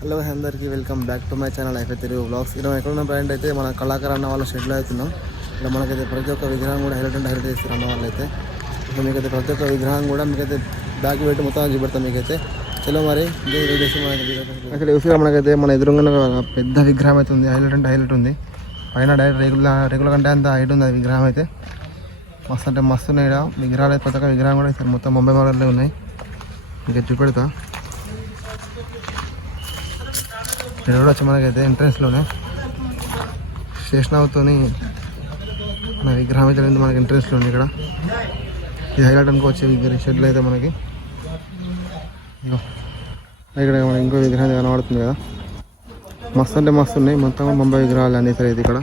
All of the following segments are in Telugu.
హలో అందరికీ welcome back to my channel అయితే తెలుగు బ్లాగ్స్. ఇలా ఎక్కడున్న బ్రాండ్ అయితే మన కళాకారు అన్న వాళ్ళ షెడ్లో అవుతున్నాం. ఇలా మనకైతే ప్రతి ఒక్క విగ్రహం కూడా హైలైట్ చేస్తారు అన్న వాళ్ళు అయితే. ఇప్పుడు మీకైతే ప్రతి ఒక్క విగ్రహం కూడా మీకైతే బ్యాక్ పెట్టి మొత్తం చూపెడతాం మీకైతే. చలో మరి అక్కడ చూసినా మనకైతే మన ఎదురుగా పెద్ద విగ్రహం అయితే ఉంది. హైలైట్ ఉంది. పైన డైరెక్ట్ రెగ్యులర్ కంటే అంత హైట్ ఉంది. అది విగ్రహం అయితే మస్తు అంటే మస్తు ఉన్నాయి. విగ్రహాలు అయితే ప్రతి ఒక్క విగ్రహం కూడా ఇస్తారు. మొత్తం ముంబై మోడల్లో ఉన్నాయి. మీకు చూపెడతా. ఇక్కడ కూడా వచ్చి మనకైతే ఎంట్రెన్స్లోనే స్టేషన్ మన విగ్రహం అయితే మనకి ఎంట్రెన్స్లో ఉంది. ఇక్కడ ఇది హైలైట్ అనుకో వచ్చే షెడ్లు అయితే మనకి ఇక్కడ ఇంకో విగ్రహం కనబడుతుంది కదా. మస్తు అంటే మస్తు ఉన్నాయి. మొత్తం ముంబై విగ్రహాలు అన్నీ సరే అయితే ఇక్కడ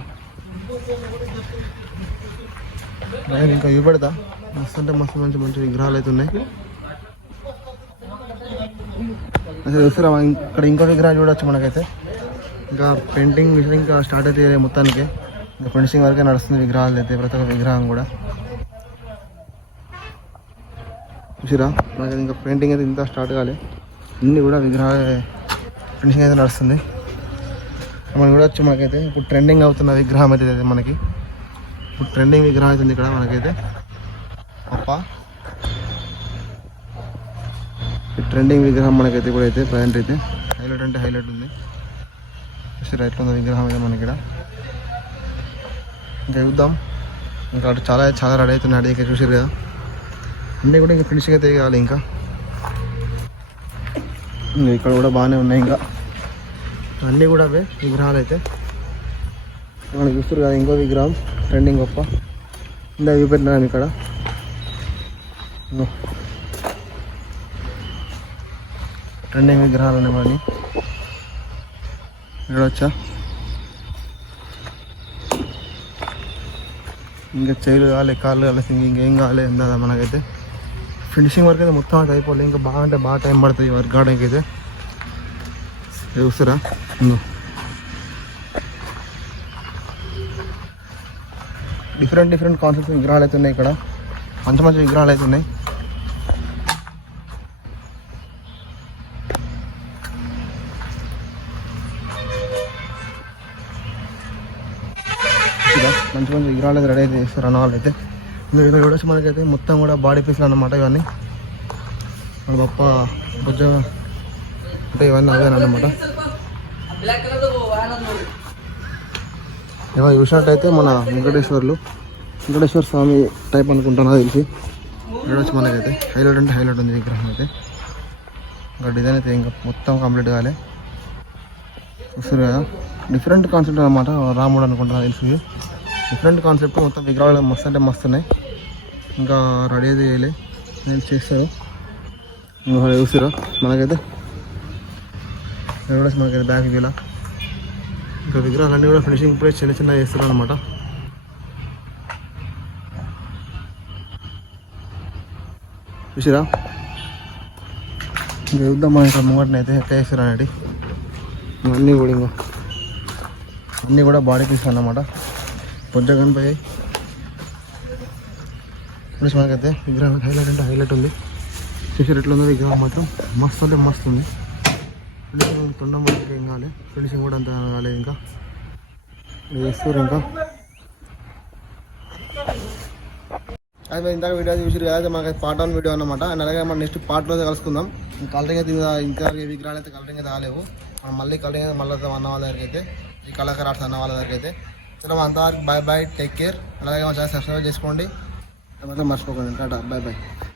ఇంకా చూపెడతా. మస్తు అంటే మస్తు మంచి విగ్రహాలు అయితే ఉన్నాయి. అసలు చూస్తారా ఇక్కడ ఇంకో విగ్రహం చూడవచ్చు మనకైతే. ఇంకా పెయింటింగ్ మిషన్ ఇంకా స్టార్ట్ అయితే మొత్తానికి ఇంకా ఫినిషింగ్ వరకే నడుస్తుంది విగ్రహాలు అయితే. ప్రతి ఒక్క విగ్రహం కూడా చూసిరా మనకైతే ఇంకా పెయింటింగ్ అయితే ఇంత స్టార్ట్ కాలే. అన్నీ కూడా విగ్రహాలు ఫినిషింగ్ అయితే నడుస్తుంది. మనం చూడవచ్చు మనకైతే ఇప్పుడు ట్రెండింగ్ అవుతున్న విగ్రహం అయితే మనకి. ఇప్పుడు ట్రెండింగ్ విగ్రహం అవుతుంది ఇక్కడ మనకైతే. ట్రెండింగ్ విగ్రహం మనకైతే ఇప్పుడైతే ప్రజెంట్ అయితే హైలైట్ ఉంది. చూసి రైట్లో ఉన్న విగ్రహం అయితే మనకి ఇక్కడ. ఇంకా చూద్దాం. ఇంకా అటు చాలా రెడీ అవుతున్నాయి. ఇక్కడ చూసారు కదా అన్నీ కూడా ఇంకా ఫినిషింగ్ అయితే కావాలి. ఇంకా ఇక్కడ కూడా బాగానే ఉన్నాయి. ఇంకా అన్నీ కూడా అవే విగ్రహాలు అయితే మనకి చూస్తారు కదా. ఇంకో విగ్రహం ట్రెండింగ్ గొప్ప ఇందా చూపెట్టినాను ఇక్కడ. ట్రెండింగ్ విగ్రహాలు ఉన్నాయి మనకి ఇక్కడ వచ్చా. ఇంకా చైలు కావాలి, కాళ్ళు కావాలి, ఇంకేం కావాలి అందా మనకైతే. ఫినిషింగ్ వర్క్ అయితే మొత్తం అయితే అయిపోలేదు. ఇంకా బాగా టైం పడుతుంది వర్క్ కావడానికి అయితే. చూస్తారా డిఫరెంట్ కాన్సెప్ట్స్ విగ్రహాలు అయితే ఉన్నాయి ఇక్కడ. మంచి విగ్రహాలు అయితే ఉన్నాయి. మంచి విగ్రహాలు అయితే రెడీ అయితే చేస్తారు అన్న వాళ్ళు అయితే. ఇక్కడ చూడొచ్చు మనకైతే మొత్తం కూడా బాడీ పీస్లు అన్నమాట. ఇవన్నీ మన గొప్ప బొజ్జ అంటే ఇవన్నీ అవేనమాట. ఏమో చూసినట్టయితే మన వెంకటేశ్వర స్వామి టైప్ అనుకుంటున్నా తెలిసి. ఇక్కడ వచ్చి మనకైతే హైలైట్ ఉంది విగ్రహం అయితే. ఇంకా డిజైన్ అయితే ఇంకా మొత్తం కంప్లీట్ కాలే. వస్తారు కదా డిఫరెంట్ కాన్సెప్ట్ అనమాట. రాముడు అనుకుంటున్నా తెలిసి. డిఫరెంట్ కాన్సెప్ట్ మొత్తం విగ్రహాలు మస్తు అంటే మస్తు ఉన్నాయి. ఇంకా రెడీ అయితే చేయలే నేను చేస్తారు. ఇంకా చూస్తారా మనకైతే మనకైతే బ్యాక్ ఇలా ఇంకా విగ్రహాలన్నీ కూడా ఫినిషింగ్ ఇప్పుడే చిన్న చేస్తారు అనమాట. చూసిరా ఇంకా చూద్దాం మనం ఇక్కడ ముంగటిని అయితే ఎట్లా చేస్తారు అనేది. అన్నీ కూడా బాడీ పీస్ అన్నమాట. పొద్దు కనిపోయాయి. ప్లస్ మనకైతే విగ్రహం హైలైట్ ఉంది. చూసారు ఎట్లా ఉందో విగ్రహం మాత్రం మస్తు అంటే మస్తు ఉంది. ఫినిషింగ్ తొండం వరకు ఏం కావాలి. ఫినిషింగ్ కూడా అంత కాలేదు. ఇంకా చేస్తారు. ఇంకా అది ఇందాక వీడియో చూసారు కదా. మనకైతే పార్ట్ 1 వీడియో అన్నమాట. అండ్ అలాగే మనం నెక్స్ట్ పార్ట్లో అయితే కలుసుకుందాం. కలరింగ్ అయితే ఇంకా విగ్రహాలు అయితే కలరింగ్ అయితే రాలేవు. మనం మళ్ళీ కలరింగ్ అయితే మళ్ళీ అన్న వాళ్ళ దగ్గరికి అయితే ఈ కళాకారు ఆర్ట్స్ అన్న వాళ్ళ దగ్గరికి అయితే. చలో అంతవరకు బాయ్ టేక్ కేర్. అలాగే మా ఛానల్ సబ్స్క్రైబ్ చేసుకోండి. మాత్రం మర్చిపోకండి. టాటా బాయ్.